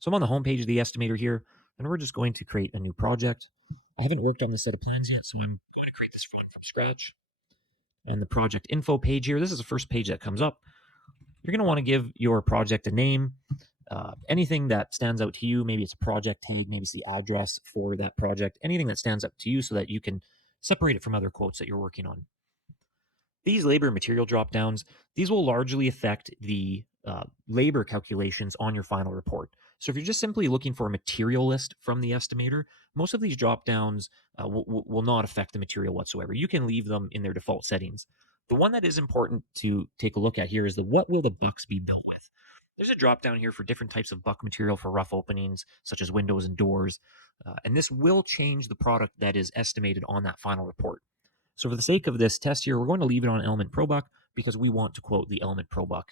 So I'm on the home page of the estimator here, and we're just going to create a new project. I haven't worked on this set of plans yet, so I'm going to create this one from scratch. And the project info page here, this is the first page that comes up. You're going to want to give your project a name, anything that stands out to you. Maybe it's a project tag, maybe it's the address for that project, anything that stands up to you so that you can separate it from other quotes that you're working on. These labor and material drop downs, these will largely affect the labor calculations on your final report. So if you're just simply looking for a material list from the estimator, most of these drop downs will not affect the material whatsoever. You can leave them in their default settings. The one that is important to take a look at here is the what will the bucks be built with? There's a drop down here for different types of buck material for rough openings, such as windows and doors. And this will change the product that is estimated on that final report. So for the sake of this test here, we're going to leave it on Element ProBuck because we want to quote the Element ProBuck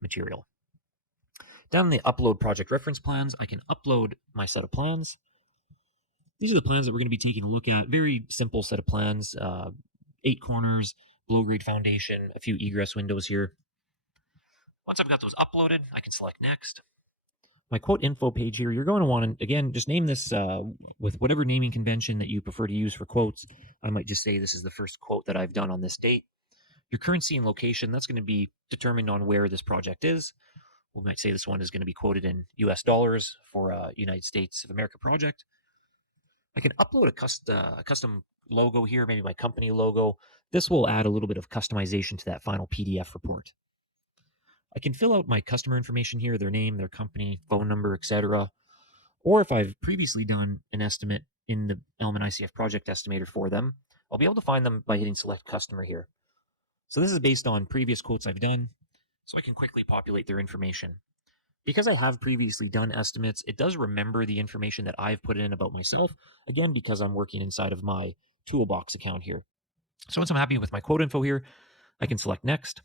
material. Down in the upload project reference plans, I can upload my set of plans. These are the plans that we're going to be taking a look at. Very simple set of plans, 8 corners, below grade foundation, a few egress windows here. Once I've got those uploaded, I can select next. My quote info page here, you're going to want to, again, just name this with whatever naming convention that you prefer to use for quotes. I might just say this is the first quote that I've done on this date. Your currency and location, that's going to be determined on where this project is. We might say this one is going to be quoted in US dollars for a United States of America project. I can upload a custom logo here, maybe my company logo. This will add a little bit of customization to that final PDF report. I can fill out my customer information here, their name, their company, phone number, etc. Or if I've previously done an estimate in the Element ICF Project Estimator for them, I'll be able to find them by hitting Select Customer here. So this is based on previous quotes I've done, so I can quickly populate their information. Because I have previously done estimates, it does remember the information that I've put in about myself, again, because I'm working inside of my Toolbox account here. So once I'm happy with my quote info here, I can select Next.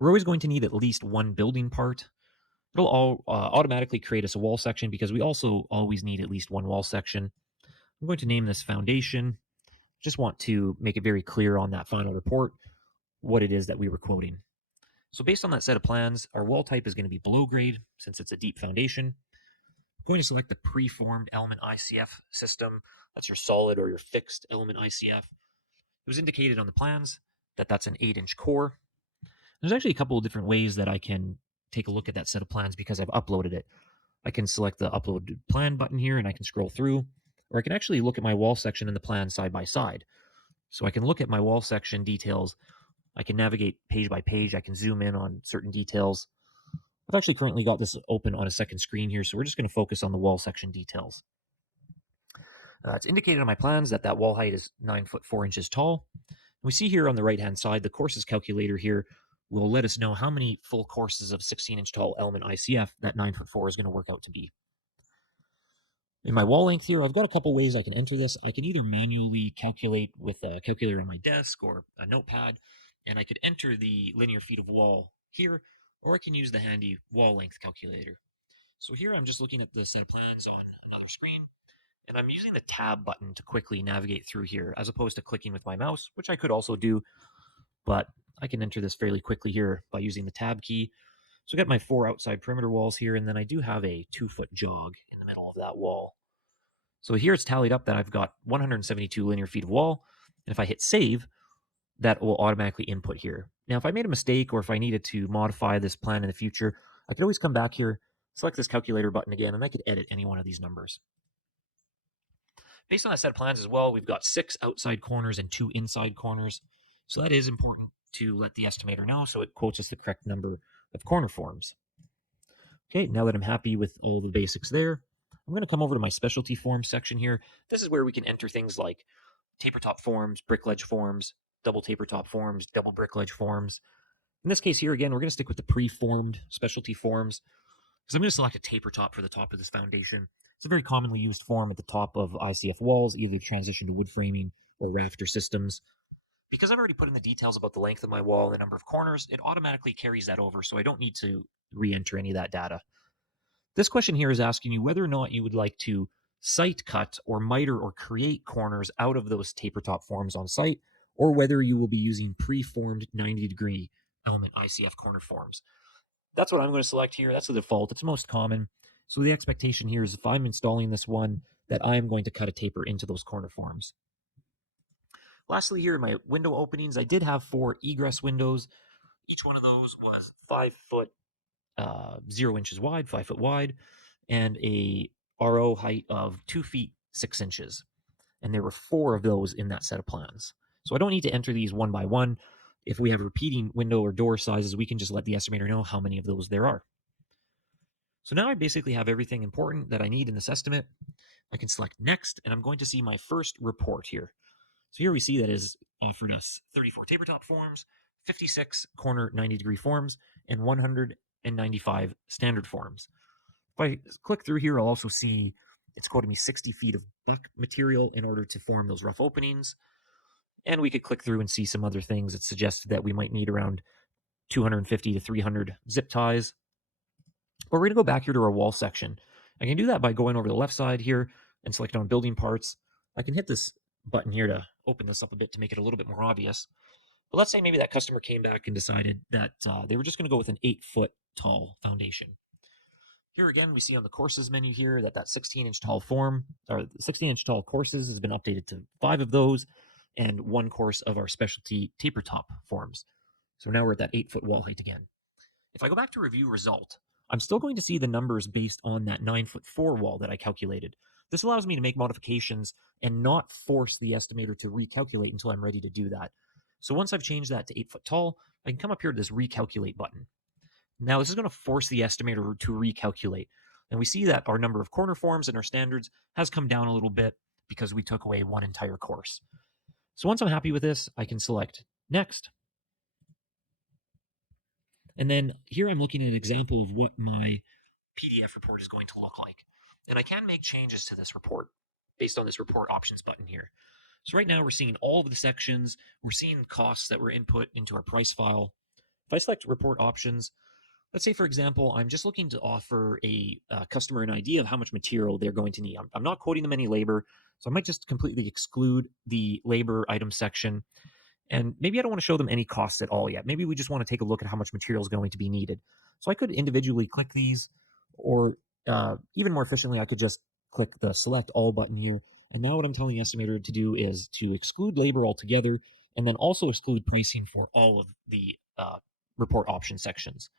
We're always going to need at least one building part. It'll all automatically create us a wall section because we also always need at least one wall section. I'm going to name this Foundation. Just want to make it very clear on that final report what it is that we were quoting. So based on that set of plans, our wall type is going to be below grade since it's a deep foundation. I'm going to select the preformed Element ICF system. That's your solid or your fixed Element ICF. It was indicated on the plans that that's an 8-inch core. There's actually a couple of different ways that I can take a look at that set of plans because I've uploaded it. I can select the upload plan button here and I can scroll through, or I can actually look at my wall section and the plan side by side. So I can look at my wall section details. I can navigate page by page. I can zoom in on certain details. I've actually currently got this open on a second screen here, so we're just going to focus on the wall section details. It's indicated on my plans that that wall height is 9 foot 4 inches tall. We see here on the right-hand side, the courses calculator here will let us know how many full courses of 16-inch tall Element ICF that 9 foot 4 is going to work out to be. In my wall length here, I've got a couple ways I can enter this. I can either manually calculate with a calculator on my desk or a notepad, and I could enter the linear feet of wall here, or I can use the handy wall length calculator. So here I'm just looking at the set of plans on another screen, and I'm using the tab button to quickly navigate through here, as opposed to clicking with my mouse, which I could also do, but I can enter this fairly quickly here by using the tab key. So I got my 4 outside perimeter walls here, and then I do have a 2-foot jog in the middle of that wall. So here it's tallied up that I've got 172 linear feet of wall, and if I hit save, that will automatically input here. Now, if I made a mistake or if I needed to modify this plan in the future, I could always come back here, select this calculator button again, and I could edit any one of these numbers. Based on that set of plans as well, we've got 6 outside corners and 2 inside corners. So that is important to let the estimator know so it quotes us the correct number of corner forms. Okay, now that I'm happy with all the basics there, I'm going to come over to my specialty forms section here. This is where we can enter things like taper top forms, brick ledge forms, double taper top forms, double brick ledge forms. In this case here, again, we're going to stick with the preformed specialty forms because I'm going to select a taper top for the top of this foundation. It's a very commonly used form at the top of ICF walls, either transition to wood framing or rafter systems. Because I've already put in the details about the length of my wall and the number of corners, it automatically carries that over, so I don't need to re-enter any of that data. This question here is asking you whether or not you would like to site cut or miter or create corners out of those taper top forms on site, or whether you will be using preformed 90-degree Element ICF corner forms. That's what I'm going to select here. That's the default. It's most common. So the expectation here is if I'm installing this one, that I am going to cut a taper into those corner forms. Lastly, here in my window openings, I did have 4 egress windows. Each one of those was 5 foot, 0 inches wide, 5 foot wide, and a RO height of 2 feet 6 inches. And there were 4 of those in that set of plans. So I don't need to enter these one by one. If we have repeating window or door sizes, we can just let the estimator know how many of those there are. So now I basically have everything important that I need in this estimate. I can select next, and I'm going to see my first report here. So here we see that it has offered us 34 tabletop forms, 56 corner 90-degree forms, and 195 standard forms. If I click through here, I'll also see it's quoting me 60 feet of buck material in order to form those rough openings. And we could click through and see some other things that suggest that we might need around 250 to 300 zip ties. But we're going to go back here to our wall section. I can do that by going over the left side here and selecting on building parts. I can hit this button here to open this up a bit to make it a little bit more obvious. But let's say maybe that customer came back and decided that they were just going to go with an 8-foot tall foundation. Here again, we see on the courses menu here that 16-inch tall form, or 16-inch tall courses has been updated to 5 of those and 1 course of our specialty taper top forms. So now we're at that 8-foot wall height again. If I go back to review result, I'm still going to see the numbers based on that 9'4" wall that I calculated. This allows me to make modifications and not force the estimator to recalculate until I'm ready to do that. So once I've changed that to 8 foot tall, I can come up here to this recalculate button. Now this is going to force the estimator to recalculate. And we see that our number of corner forms and our standards has come down a little bit because we took away 1 entire course. So once I'm happy with this, I can select next. And then here I'm looking at an example of what my PDF report is going to look like. And I can make changes to this report based on this report options button here. So right now we're seeing all of the sections. We're seeing costs that were input into our price file. If I select report options, let's say, for example, I'm just looking to offer a customer an idea of how much material they're going to need. I'm not quoting them any labor, so I might just completely exclude the labor item section. And maybe I don't want to show them any costs at all yet. Maybe we just want to take a look at how much material is going to be needed. So I could individually click these, or even more efficiently, I could just click the select all button here. And now what I'm telling the estimator to do is to exclude labor altogether, and then also exclude pricing for all of the report option sections.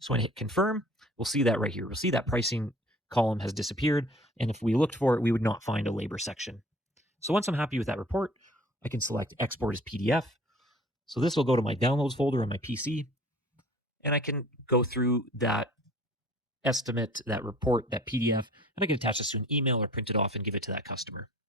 So when I hit confirm, we'll see that right here. We'll see that pricing column has disappeared. And if we looked for it, we would not find a labor section. So once I'm happy with that report, I can select export as PDF. So this will go to my downloads folder on my PC. And I can go through that estimate, that report, that PDF, and I can attach this to an email or print it off and give it to that customer.